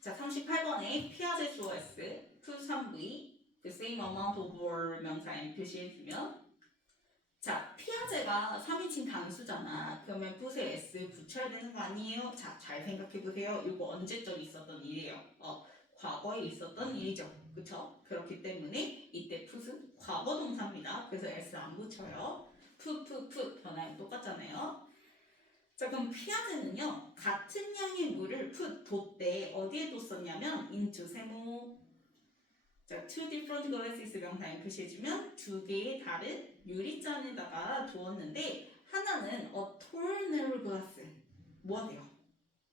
자, 38번에 피아제 주어 S, to 3V, the same amount of or 명사 M 표시해주면 자, 피아제가 3인칭 단수잖아. 그러면 붓에 S 붙여야 되는 거 아니에요? 자, 잘 생각해보세요. 이거 언제적 있었던 일이에요? 과거에 있었던 일이죠. 그쵸? 그렇기 때문에 이때 풋은 과거 동사입니다. 그래서 S 안 붙여요. 풋 변화는 똑같잖아요. 자, 그럼 피아제는요, 같은 양의 물을 뒀대 어디에 뒀었냐면 into 세모. 자, two different glasses 명사에 표시해주면 두 개의 다른 유리잔에다가 두었는데 하나는 a tall narrow glass 뭐가 돼요?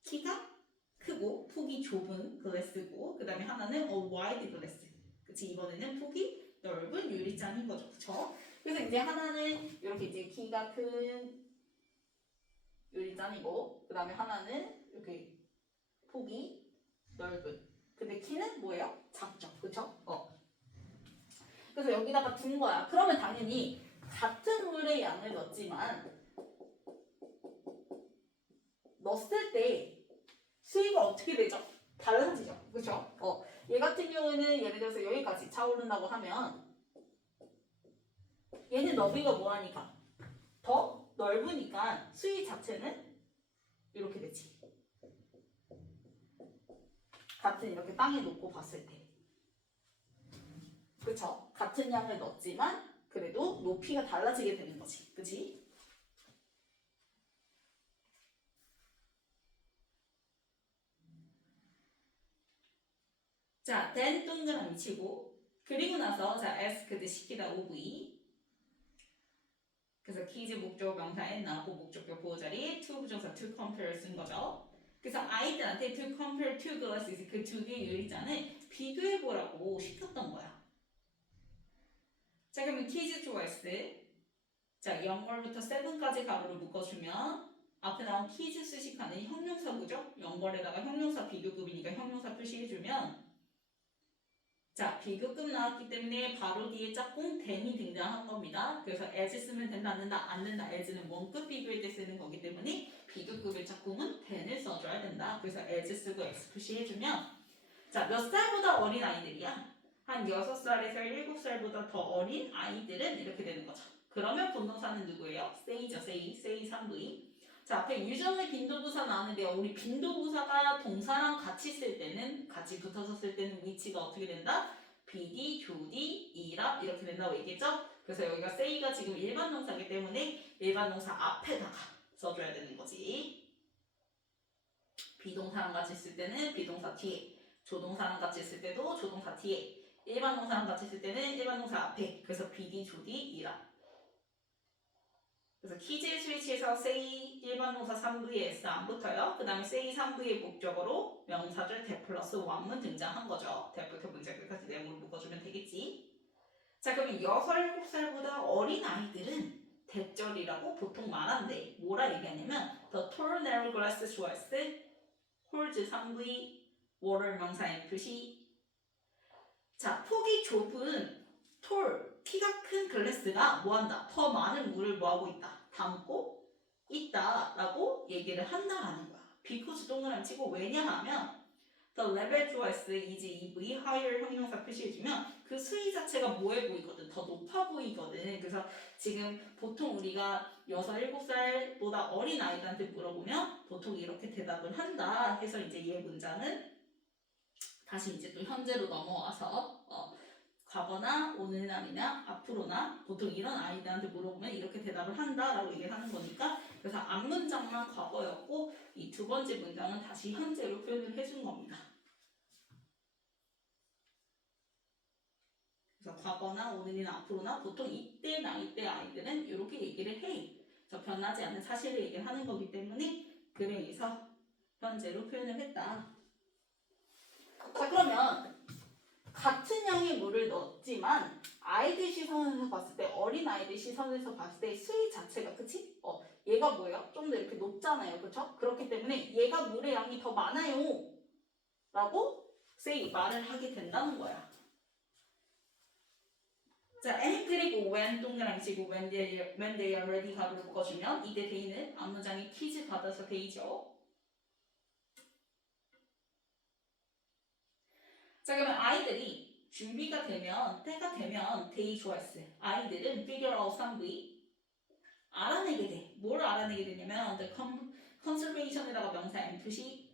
키가 크고 폭이 좁은 글래스고 그 다음에 하나는 a wide glass 그치? 이번에는 폭이 넓은 유리잔인 거죠. 그쵸? 그래서 이제 하나는 이렇게 이제 키가 큰 유리잔이고 그 다음에 하나는 이렇게 폭이 넓은 근데 키는 뭐예요? 작죠. 그쵸? 그래서 여기다가 둔 거야. 그러면 당연히 같은 물의 양을 넣었지만 넣었을 때 수위가 어떻게 되죠? 달라지죠. 그쵸? 얘 같은 경우는 예를 들어서 여기까지 차오른다고 하면 얘는 너비가 뭐하니까? 더 넓으니까 수위 자체는 이렇게 되지. 같은 이렇게 땅에 놓고 봤을 때. 그쵸? 같은 양을 넣었지만 그래도 높이가 달라지게 되는 거지. 그치? 자, then 동그라미 치고 그리고 나서 자, asked 시키다 OV 그래서 키즈 목적 명사에 나고 목적격 보호자리 to 부정사 to compare 쓴 거죠. 그래서 아이들한테 to compare two glasses 그 두 개의 유리잔을 비교해보라고 시켰던 거야. 자, 그러면 키즈 좋아했을 자, 0월부터 7까지 가로를 묶어주면 앞에 나온 키즈 수식하는 형용사구죠? 0월에다가 형용사 비교급이니까 형용사 표시해주면 자, 비교급 나왔기 때문에 바로 뒤에 짝꿍 then이 등장한 겁니다. 그래서 as 쓰면 된다, 안 된다, 안 된다. as는 원급 비교일 때 쓰는 거기 때문에 비교급의 짝꿍은 then을 써줘야 된다. 그래서 as 쓰고 x 표시해주면 자, 몇 살보다 어린 아이들이야? 한 6살에서 7살보다 더 어린 아이들은 이렇게 되는 거죠. 그러면 본동사는 누구예요? say죠, say 3V. 자, 앞에 유전의 빈도부사 나왔는데요. 우리 빈도부사가 동사랑 같이 쓸 때는, 같이 붙어서 쓸 때는 위치가 어떻게 된다? BD, 조디, 이랍 이렇게 된다고 얘기했죠? 그래서 여기가 say가 지금 일반 동사이기 때문에 일반 동사 앞에다가 써줘야 되는 거지. 비동사랑 같이 쓸 때는 비동사 뒤에, 조동사랑 같이 쓸 때도 조동사 뒤에, 일반 동사랑 같이 쓸 때는 일반 동사 앞에. 그래서 BD, 조디, 이랍. 그래서 키즈의 스위치에서 say 일반 동사 3부에 s 안 붙어요. 그 다음에 say 3부의 목적어로 명사절 that 플러스 원문 등장한 거죠. 대부터 문제 끝까지 내용을 묶어주면 되겠지. 자, 그러면 6, 7살보다 어린 아이들은 대절이라고 보통 말한대. 뭐라 얘기하냐면 the tall narrow glass 좋아했을 holds 3V water 명사의 표시. 자, 폭이 좁은 톨, 키가 큰 글래스가 뭐한다? 더 많은 물을 뭐하고 있다? 담고 있다라고 얘기를 한다라는 거야. because 동그라미 치고 왜냐하면 the level 좋아했을 is EV higher 형용사 표시해주면 그 수위 자체가 뭐해 보이거든? 더 높아 보이거든. 그래서 지금 보통 우리가 6, 7살보다 어린 아이들한테 물어보면 보통 이렇게 대답을 한다 해서 이제 이 문장은 다시 이제 또 현재로 넘어와서 과거나 오늘날이나 앞으로나 보통 이런 아이들한테 물어보면 이렇게 대답을 한다라고 얘기를 하는 거니까 그래서 앞 문장만 과거였고 이 두 번째 문장은 다시 현재로 표현을 해준 겁니다. 그래서 과거나 오늘이나 앞으로나 보통 이때 나이대 아이들은 이렇게 얘기를 해. 그래서 변하지 않는 사실을 얘기를 하는 거기 때문에 그래서 현재로 표현을 했다. 자, 그러면 같은 양의 물을 넣었지만 아이들 시선에서 봤을 때 어린 아이들 시선에서 봤을 때 수위 자체가 그치? 얘가 뭐예요? 좀 더 이렇게 높잖아요. 그쵸? 그렇기 때문에 얘가 물의 양이 더 많아요 라고 say 말을 하게 된다는 거야. 자, and 그리고 when 동그라미 치고 when they are ready 가로를 묶어주면 이때 they는 앞문장이 퀴즈 받아서 they죠. 자, 그러면 아이들이 준비가 되면, 때가 되면 they choice. 아이들은 figure out something. 알아내게 돼. 뭘 알아내게 되냐면 the conservation이라고 명사 empty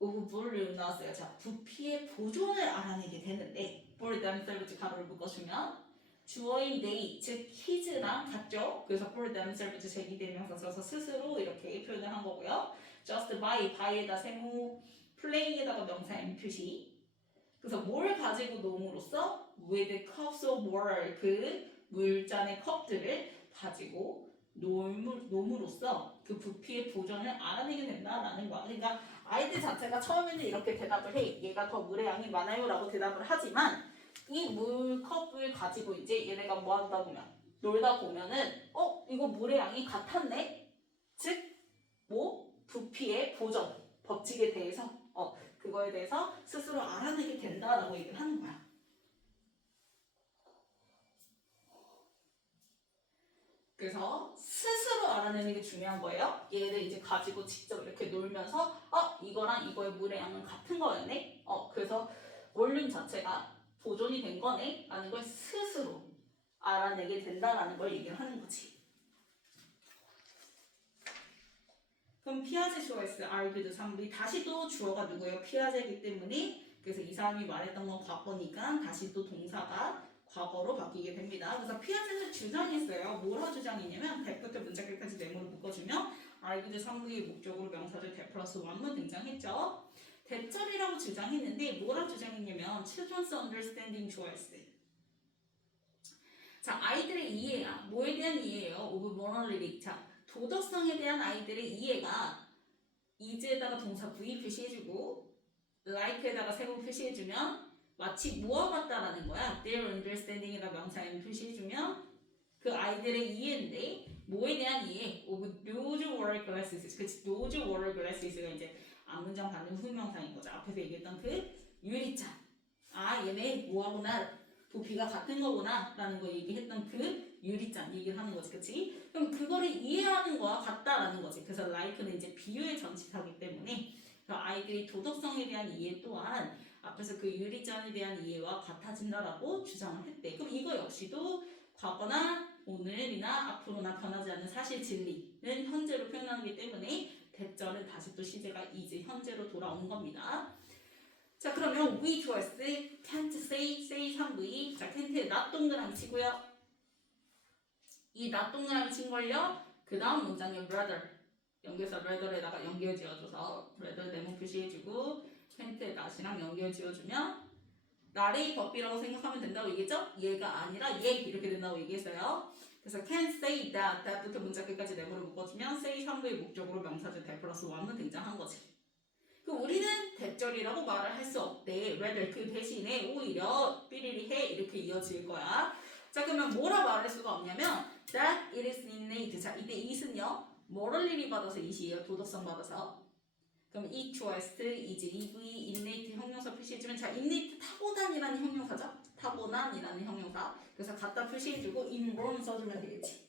of volume 나왔어요. 자, 부피의 보존을 알아내게 되는데 for themselves 가로를 묶어주면 주어인 they, 즉 his랑 같죠? 그래서 for themselves 제기대명사 써서 스스로 이렇게 표현을 한 거고요. just by에다 세모, play에다가 명사 empty. 그래서 뭘 가지고 놓음으로써 with cups of water 그 물잔의 컵들을 가지고 놓음으로써 그 부피의 보존을 알아내게 된다라는 거야. 그러니까 아이들 자체가 처음에는 이렇게 대답을 해. 얘가 더 물의 양이 많아요 라고 대답을 하지만 이 물컵을 가지고 이제 얘네가 뭐 한다 보면 놀다 보면은 이거 물의 양이 같았네? 즉 뭐? 부피의 보존 법칙에 대해서 그거에 대해서 스스로 알아내게 된다라고 얘기를 하는 거야. 그래서 스스로 알아내는 게 중요한 거예요. 얘를 이제 가지고 직접 이렇게 놀면서 이거랑 이거의 물의 양은 같은 거였네. 그래서 원룸 자체가 보존이 된 거네 라는 걸 스스로 알아내게 된다라는 걸 얘기를 하는 거지. 그럼 피아제 쇼에스 argued 3부 다시 또 주어가 누구예요? 피아제이기 때문에 그래서 이 사람이 말했던 건 과거니까 다시 또 동사가 과거로 바뀌게 됩니다. 그래서 피아제는 주장했어요. 뭐라 주장했냐면 대부터 문자끝까지 네모를 묶어주면 argued 3부의 목적으로 명사절 대 플러스 1문 등장했죠. 대절이라고 주장했는데 뭐라 주장했냐면 children's understanding choice. 자, 아이들의 이해야. 뭐에 대한 이해예요? of morality. 자, 도덕성에 대한 아이들의 이해가 is에다가 동사 V 표시해주고 like에다가 세모 표시해주면 마치 뭐와 같다라는 거야. their understanding에다 명사 M 표시해주면 그 아이들의 이해인데 뭐에 대한 이해? of those water glasses. 그치, those water glasses가 이제 앞문장 받는 후명사인 거죠. 앞에서 얘기했던 그 유리잔. 얘네 뭐하구나. 부피가 같은 거구나 라는 거 얘기했던 그 유리잔 얘기를 하는 거지. 그치? 그럼 그거를 이해하는 거와 같다라는 거지. 그래서 like는 이제 비유의 전치사기 때문에 아이들이 도덕성에 대한 이해 또한 앞에서 그 유리잔에 대한 이해와 같아진다라고 주장을 했대. 그럼 이거 역시도 과거나 오늘이나 앞으로나 변하지 않는 사실 진리는 현재로 표현하기 때문에 대절은 다시 또 시제가 이제 현재로 돌아온 겁니다. 자, 그러면 we choice can't say 3V. 자, can't not 동그라미 치고요. 이 not 동그라미 친 걸요. 그 다음 문장에 rather 연결사 rather에다가 연결 지어줘서 rather 네모 표시해주고 can't not이랑 연결 지어주면 나레이 법비라고 생각하면 된다고 얘기했죠? 얘가 아니라 얘 이렇게 된다고 얘기했어요. 그래서 can say that부터 문자 끝까지 네모를 묶어주면 say 3부의 목적으로 명사절 that 플러스 1은 등장한 거지. 그럼 우리는 대절이라고 말을 할 수 없대. rather 그 대신에 오히려 삐리리 해 이렇게 이어질 거야. 자, 그러면 뭐라 말할 수가 없냐면 that it is innate. 자, 이때 it은요 morality 받아서 it이에요. 도덕성 받아서. 그럼 it choice is EV innate 형용사 표시해주면 자, innate 타고난이라는 형용사죠. 타고난이라는 형용사. 그래서 갖다 표시해주고 inborn 써주면 되겠지.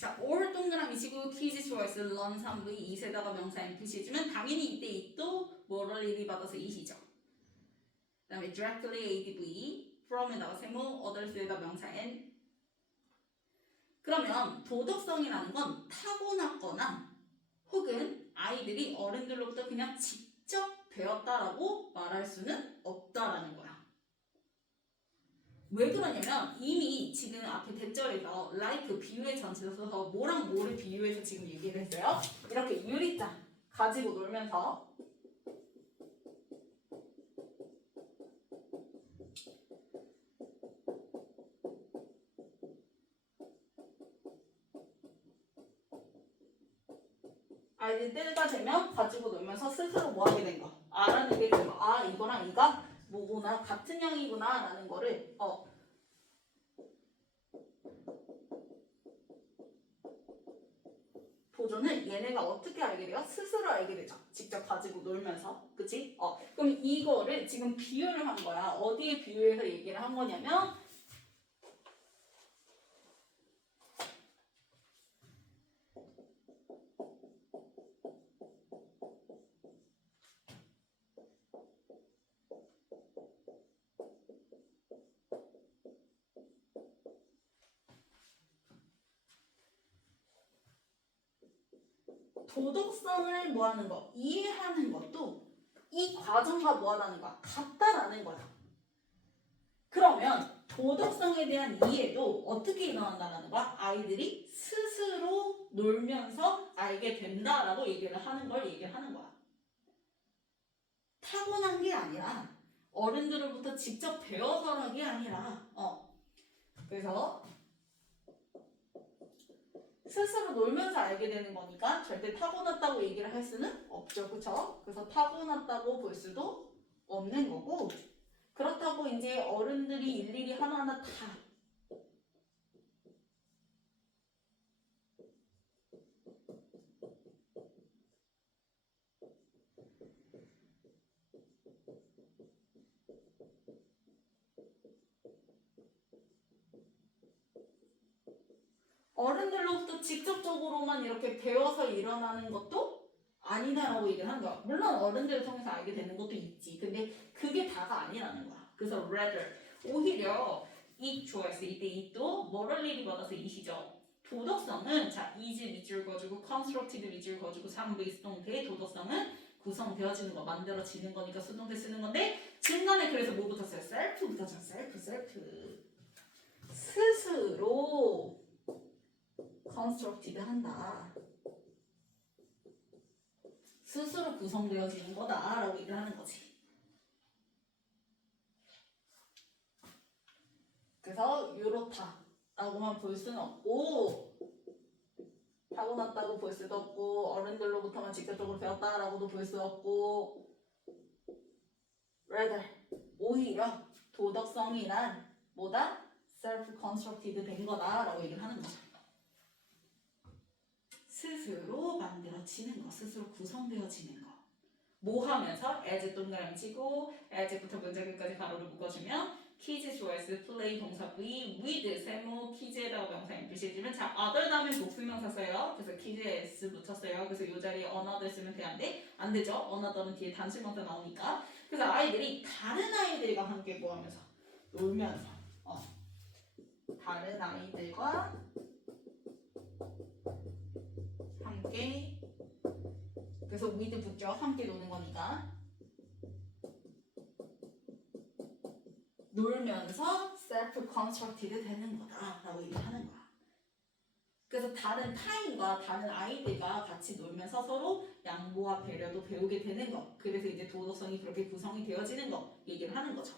자, or 동그라미 치고 kids choice learn 3V it에다가 명사 M 표시해주면 당연히 이때 it도 morality 받아서 it이죠. 그 다음에 directly ADV from에다가 세모 others에다 명사 N. 그러면 도덕성이라는 건 타고났거나 혹은 아이들이 어른들로부터 그냥 직접 배웠다라고 말할 수는 없다라는 거야. 왜 그러냐면 이미 지금 앞에 대절에서 like 비유의 전체에서 써서 뭐랑 뭐를 비유해서 지금 얘기를 했어요. 이렇게 유리잔 가지고 놀면서 아이들 때가 되면 가지고 놀면서 스스로 뭐 하게 된 거? 알아내게 된 거. 이거랑 이가 뭐구나 같은 양이구나 라는 거를 보존을 얘네가 어떻게 알게 돼요? 스스로 알게 되죠. 직접 가지고 놀면서. 그치? 그럼 이거를 지금 비유를 한 거야. 어디에 비유해서 얘기를 한 거냐면 도덕성을 뭐 하는 거? 이해하는 것도 이 과정과 뭐 하다는 거야? 같다라는 거야. 그러면 도덕성에 대한 이해도 어떻게 일어난다는 거야? 아이들이 스스로 놀면서 알게 된다라고 얘기를 하는 거야. 타고난 게 아니라 어른들로부터 직접 배워서라는 게 아니라 그래서 스스로 놀면서 알게 되는 거니까 절대 타고났다고 얘기를 할 수는 없죠. 그쵸? 그래서 타고났다고 볼 수도 없는 거고 그렇다고 이제 어른들이 일일이 하나하나 다 어른들로부터 직접적으로만 이렇게 배워서 일어나는 것도 아니다라고 얘기를 하는 거야. 물론 어른들을 통해서 알게 되는 것도 있지. 근데 그게 다가 아니라는 거야. 그래서 rather 오히려 it 좋아했어. 이때 it도 뭐를 일이 받아서 it이죠. 도덕성은 자 is 밑줄 그어주고 constructed 밑줄 그어주고 3V 수동태 도덕성은 구성되어지는 거 만들어지는 거니까 수동태 쓰는 건데 중간에 그래서 뭐 붙었어요? self 붙었잖아. self 스스로 constructed 한다. 스스로 구성되어지는 거다라고 얘기를 하는 거지. 그래서 요렇다라고만 볼 수는 없고 타고났다고 볼 수도 없고 어른들로부터만 직접적으로 배웠다라고도 볼 수 없고 rather 오히려 도덕성이란 뭐다? self-constructed 된 거다라고 얘기를 하는 거죠. 스스로 만들어지는 거, 스스로 구성되어지는 거. 뭐 하면서 as 동그라미 치고 as부터 문장 끝까지 가로를 묶어주면 kids 좋아했을 play 동사 V with 세모 kids에다가 명사 NPC 해주면 자 other 다음에 복수명사 써요. 그래서 kids 붙였어요. 그래서 이 자리에 another 쓰면 되는데 안 되죠. another는 뒤에 단수명사 나오니까. 그래서 아이들이 다른 아이들과 함께 뭐 하면서 놀면서 다른 아이들과 함께 그래서 with 붙죠. 함께 노는 거니까. 놀면서 self-constructed 되는 거다라고 얘기하는 거야. 그래서 다른 타인과 다른 아이들과 같이 놀면서 서로 양보와 배려도 배우게 되는 거. 그래서 이제 도덕성이 그렇게 구성이 되어지는 거 얘기를 하는 거죠.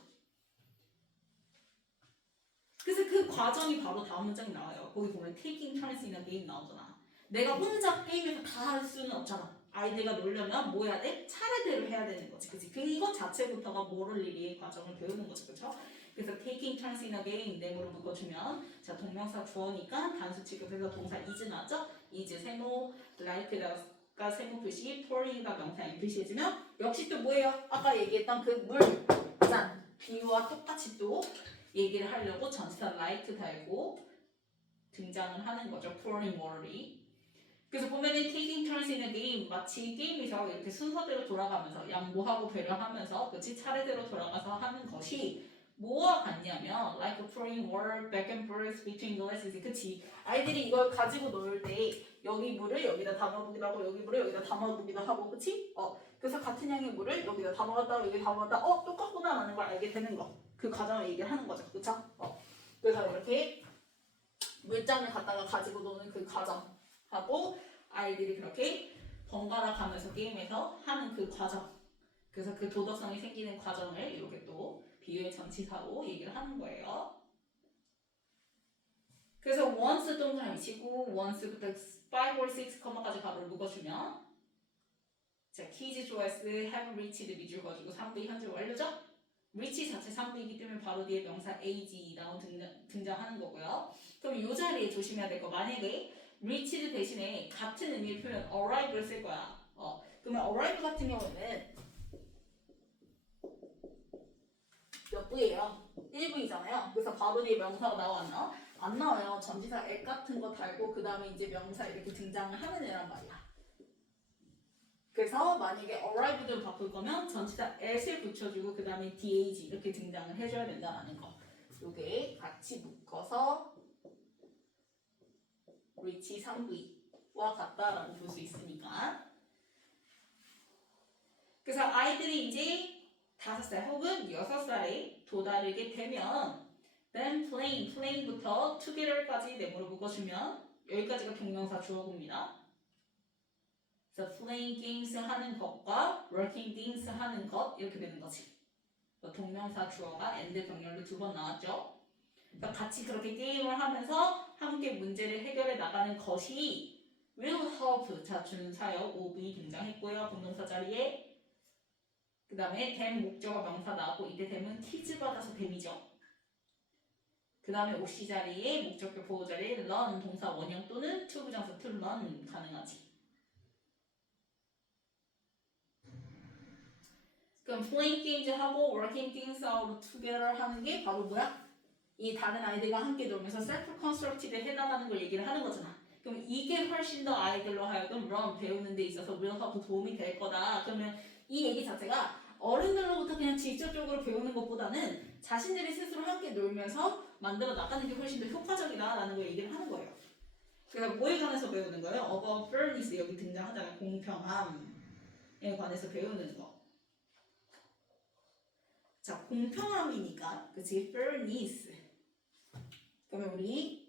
그래서 그 과정이 바로 다음 문장에 나와요. 거기 보면 taking turns in a game 나오잖아. 내가 혼자 게임에서 다 할 수는 없잖아. 아이들과 놀려면 뭐 해야 돼? 차례대로 해야 되는 거지. 그치? 이것 자체부터가 모럴 리리의 과정을 배우는 거지. 그쵸? 그래서 taking turns in a game 네모를 묶어주면 자 동명사 주어니까 단수 취급해서 동사 is 나왔죠? is 세모 like다가 세모 표시 pouring이다 명사 n 표시 해주면 역시 또 뭐예요? 아까 얘기했던 그 물 짠 비유와 똑같이 또 얘기를 하려고 전치사 like 달고 등장을 하는 거죠. pouring water이. 그래서 보면은 taking turns in a game 마치 게임에서 이렇게 순서대로 돌아가면서 양보하고 배려하면서 그치 차례대로 돌아가서 하는 것이 뭐와 같냐면 like pouring water back and forth between glasses 그치 아이들이 이걸 가지고 놀 때 여기 물을 여기다 담아보기도 하고 여기 물을 여기다 담아보기도 하고 그치? 그래서 같은 양의 물을 여기다 담아봤다 여기 담아봤다 똑같구나라는 걸 알게 되는 거 그 과정을 얘기하는 거죠 그쵸? 그래서 이렇게 물장을 갖다가 가지고 노는 그 과정하고 아이들이 그렇게 번갈아 가면서 게임에서 하는 그 과정 그래서 그 도덕성이 생기는 과정을 이렇게 또 비유의 전치사로 얘기를 하는 거예요. 그래서 once 동그라미 치고 once부터 5 or 6, 까지 가로를 묶어주면 자 kids 좋아했을 have reached 밑줄 그어주고 3V 현재 완료죠? reach 자체 3V이기 때문에 바로 뒤에 명사 ag 나온 등장하는 거고요. 그럼 이 자리에 조심해야 될 거 만약에 reached 대신에 같은 의미의 표현 arrive를 쓸 거야. 그러면 arrive 같은 경우는 몇 V예요? 1V잖아요. 그래서 바로 뒤에 명사가 나왔나? 안 나와요. 전치사 at 같은 거 달고 그 다음에 이제 명사 이렇게 등장을 하는 애란 말이야. 그래서 만약에 arrived를 바꿀 거면 전치사 at을 붙여주고 그 다음에 dage 이렇게 등장을 해줘야 된다는 거. 요게 같이 묶어서 reach 3V 같다라고 볼 수 있으니까. 그래서 아이들이 이제 5살 혹은 6살에 도달하게 되면 then playing부터 together까지 네모로 묶어주면 여기까지가 동명사 주어입니다. 그래서 playing games 하는 것과 working things 하는 것 이렇게 되는 거지. 동명사 주어가 and 병렬로 2번 나왔죠. 그러니까 같이 그렇게 게임을 하면서 함께 문제를 해결해 나가는 것이 will help 자주는 사역 of이 등장했고요. 동명사 자리에 그 다음에 them 목적어 명사 나왔고 이때 them은 kids 받아서 them이죠. 그 다음에 OC 자리에 목적격 보호 자리에 learn 동사 원형 또는 to 부정사 to learn 가능하지. 그럼 playing games 하고 working things out together 하는 게 바로 뭐야? 이 다른 아이들과 함께 놀면서 self constructed 해나가는 걸 얘기를 하는 거잖아. 그럼 이게 훨씬 더 아이들로 하여금 run 배우는 데 있어서 will 하고 도움이 될 거다. 그러면 이 얘기 자체가 어른들로부터 그냥 직접적으로 배우는 것보다는 자신들이 스스로 함께 놀면서 만들어 나가는 게 훨씬 더 효과적이다라는 걸 얘기를 하는 거예요. 그래서 뭐에 관해서 배우는 거예요? above fairness 여기 등장하잖아요. 공평함에 관해서 배우는 거. 자, 공평함이니까 그치? fairness. 그러면 우리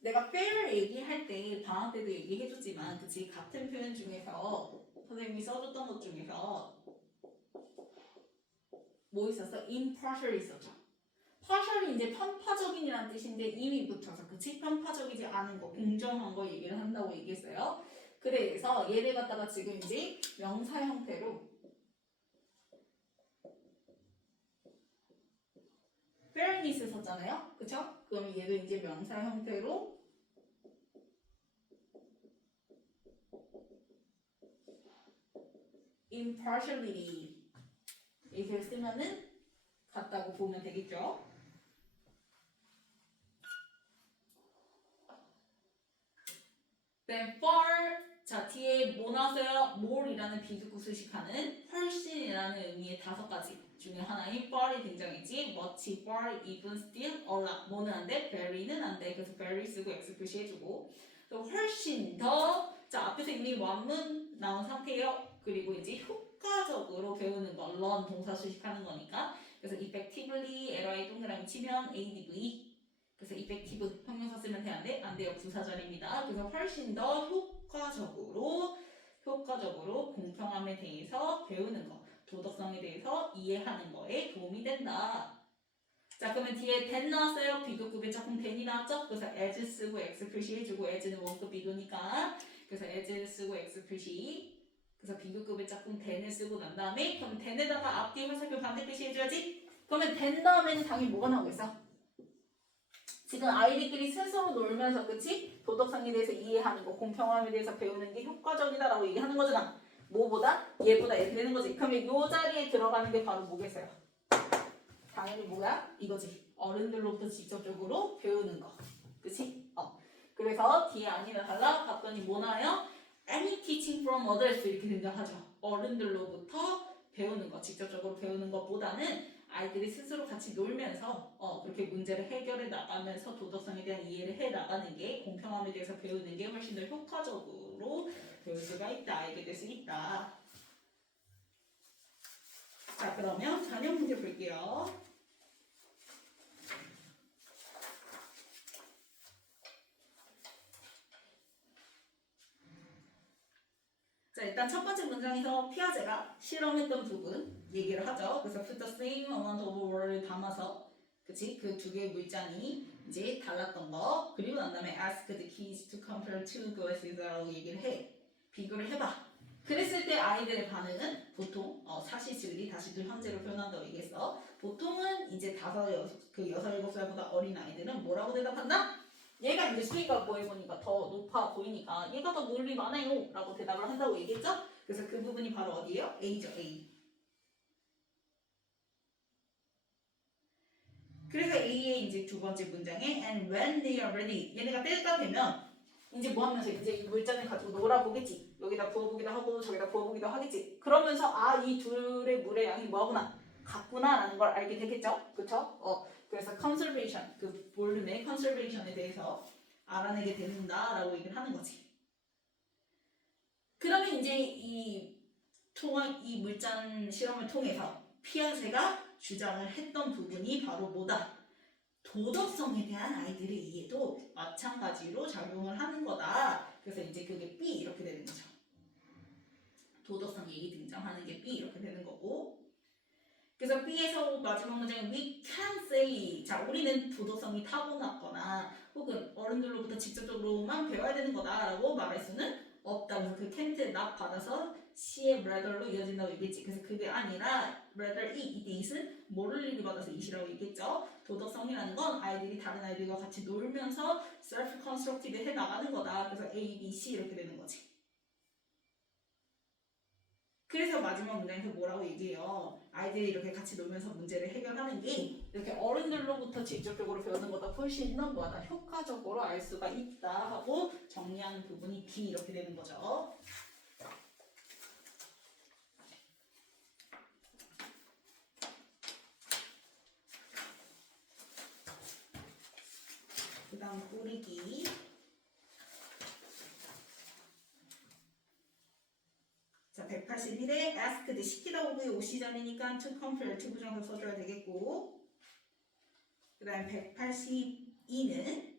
내가 fair 얘기할 때 방학 때도 얘기해줬지만 그치? 같은 표현 중에서 선생님이 써줬던 것 중에서 뭐 있었어? impartial 있었죠. partial이 이제 편파적인이라는 뜻인데 이미 붙어서 그치? 편파적이지 않은 거, 공정한 거 얘기를 한다고 얘기했어요. 그래서 얘를 갖다가 지금 이제 명사 형태로 fairness 썼잖아요. 그쵸? 그럼 얘도 이제 명사 형태로 impartiality 이렇게 쓰면은 같다고 보면 되겠죠. then far 자 뒤에 뭐 나왔어요? more이라는 비속구 수식하는 훨씬이라는 의미의 5가지 중에 하나인 far이 등장했지. much, far, even, still, a lot 뭐는 안 돼? very는 안 돼. 그래서 very 쓰고 x 표시해주고 또 훨씬 더 자 앞에서 이미 원문 나온 상태예요. 그리고 이제 효과적으로 배우는 거 learn 동사 수식하는 거니까 그래서 effectively li 동그라미 치면 adv 그래서 effective 형용사 쓰면 돼? 안 돼? 안 돼요. 부사절입니다. 그래서 훨씬 더 효과적으로 공평함에 대해서 배우는 거, 도덕성에 대해서 이해하는 거에 도움이 된다. 자 그러면 뒤에 then 나왔어요. 비교급의 짝꿍 then이 나왔죠? 그래서 as 쓰고 x 표시해주고 as는 원급 비교니까 그래서 as 쓰고 x 표시 그래서 비교급의 짝꿍 then을 쓰고 난 다음에 그럼 then에다가 앞뒤 화살표 반대 표시해줘야지. 그러면 then 다음에는 당연히 뭐가 나오겠어? 지금 아이들끼리 스스로 놀면서 그치? 도덕성에 대해서 이해하는 거, 공평함에 대해서 배우는 게 효과적이다라고 얘기하는 거잖아. 뭐보다? 얘보다 이렇게 되는 거지. 그러면 이 자리에 들어가는 게 바로 뭐겠어요? 당연히 뭐야? 이거지. 어른들로부터 직접적으로 배우는 거. 그치? 그래서 뒤에 아니면 달라 봤더니 뭐 나와요? Any teaching from others 이렇게 등장하죠. 어른들로부터 배우는 거, 직접적으로 배우는 것보다는 아이들이 스스로 같이 놀면서 그렇게 문제를 해결해 나가면서 도덕성에 대한 이해를 해 나가는 게 공평함에 대해서 배우는 게 훨씬 더 효과적으로 배울 수가 있다. 알게 될 수 있다. 자 그러면 전형 문제 볼게요. 자 일단 첫 번째 문장에서 피아제가 실험했던 부분 얘기를 하죠. 그래서 put the same amount of water를 담아서 그치? 그 두 개의 물잔이 이제 달랐던 거 그리고 난 다음에 ask the kids to compare two glasses라고 얘기를 해. 비교를 해봐. 그랬을 때 아이들의 반응은 보통 사실들이 다시 또 현재로 표현한다고 얘기했어. 보통은 이제 6-7살보다 어린 아이들은 뭐라고 대답한다? 얘가 이제 수위가 보이니까 더 높아 보이니까 얘가 더 물이 많아요 라고 대답을 한다고 얘기했죠? 그래서 그 부분이 바로 어디예요? A죠. A. 그래서 A의 이제 두 번째 문장에 and when they are ready 얘네가 때가 되면 이제 뭐 하면서 이제 이 물잔을 가지고 놀아보겠지. 여기다 부어보기도 하고 저기다 부어보기도 하겠지. 그러면서 아, 이 둘의 물의 양이 뭐하구나 같구나라는 걸 알게 되겠죠. 그쵸? 그래서 컨ser베이션, 그 볼륨의 컨ser베이션에 대해서 알아내게 된다라고 얘기를 하는 거지. 그러면 이제 이 물잔 실험을 통해서 피아제가 주장을 했던 부분이 바로 뭐다? 도덕성에 대한 아이들의 이해도 마찬가지로 작용을 하는 거다. 그래서 이제 그게 B 이렇게 되는 거죠. 도덕성 얘기 등장하는 게 B 이렇게 되는 거고. 그래서 B에서 마지막 문장은 we can say. 자, 우리는 도덕성이 타고났거나 혹은 어른들로부터 직접적으로만 배워야 되는 거다라고 말할 수는 없다. 그래서 그 can't not 받아서 C의 rather로 이어진다고 얘기했지. 그래서 그게 아니라 rather 이 it은 뭐를 리드받아서 it이라고 얘기했죠. 도덕성이라는 건 아이들이 다른 아이들과 같이 놀면서 self-constructed 해 나가는 거다. 그래서 A, B, C 이렇게 되는 거지. 그래서 마지막 문장에서 뭐라고 얘기해요? 아이들이 이렇게 같이 놀면서 문제를 해결하는 게 이렇게 어른들로부터 직접적으로 배우는 것보다 훨씬 더 뭐하다 효과적으로 알 수가 있다 하고 정리하는 부분이 B 이렇게 되는 거죠. 그 다음 고르기. 자, 181에 asked 시키다 오브의 오시전이니까 to compare to 부정사 써줘야 되겠고, 그 다음에 182는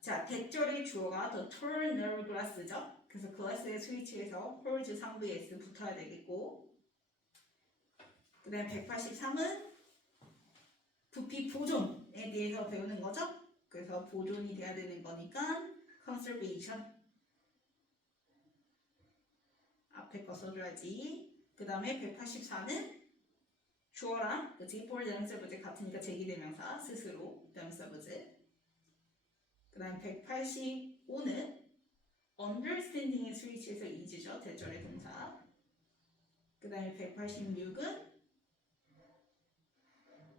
자, 대절의 주어가 the turner glass죠. 그래서 glass의 스위치에서 홀즈 상부에 s 붙어야 되겠고, 그 다음에 183은 부피 보존에 대해서 배우는 거죠. 그래서 보존이 돼야 되는 거니까 conservation 앞에 거 써줘야지. 그 다음에 184는 주어랑 그치 for themselves 같으니까 제기대명사 스스로 themselves. 그 다음 185는 understanding의 스위치에서 is죠. 대절의 동사. 그 다음에 186은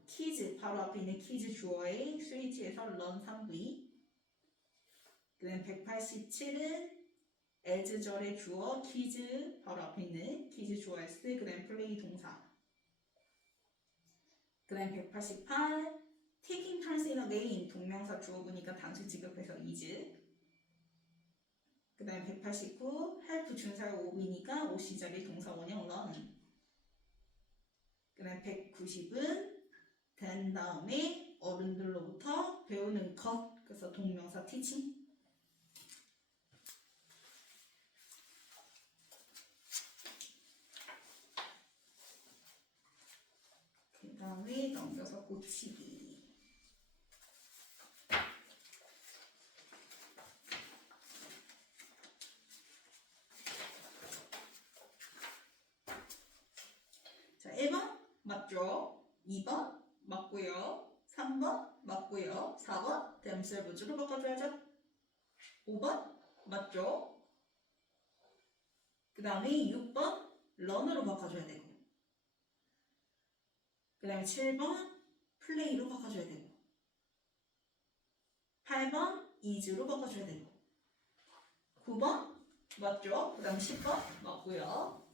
kids 바로 앞에 있는 kids 주어의 스위치에서 learn 3V. 그 다음에 187은 as절의 주어 kids 바로 앞에 있는 kids 주어 s. 그 다음에 play 동사. 그 다음에 188 taking turns in a game 동명사 주어보니까 단수 지급해서 is. 그 다음에 189 help 준사가 오비니까 오 시절의 동사 원형 run. 그 다음에 190은 된 다음에 어른들로부터 배우는 것. 그래서 동명사 teaching. 그 다음에 넘겨서 고치기. 자, 1번 맞죠? 2번 맞고요. 3번 맞고요. 4번 themselves로 바꿔줘야죠. 5번 맞죠? 그 다음에 6번 run으로 바꿔줘야 되고, 그 다음에 7번 play로 바꿔줘야 되고, 8번 is로 바꿔줘야 되고, 9번 맞죠? 그 다음 10번 맞고요.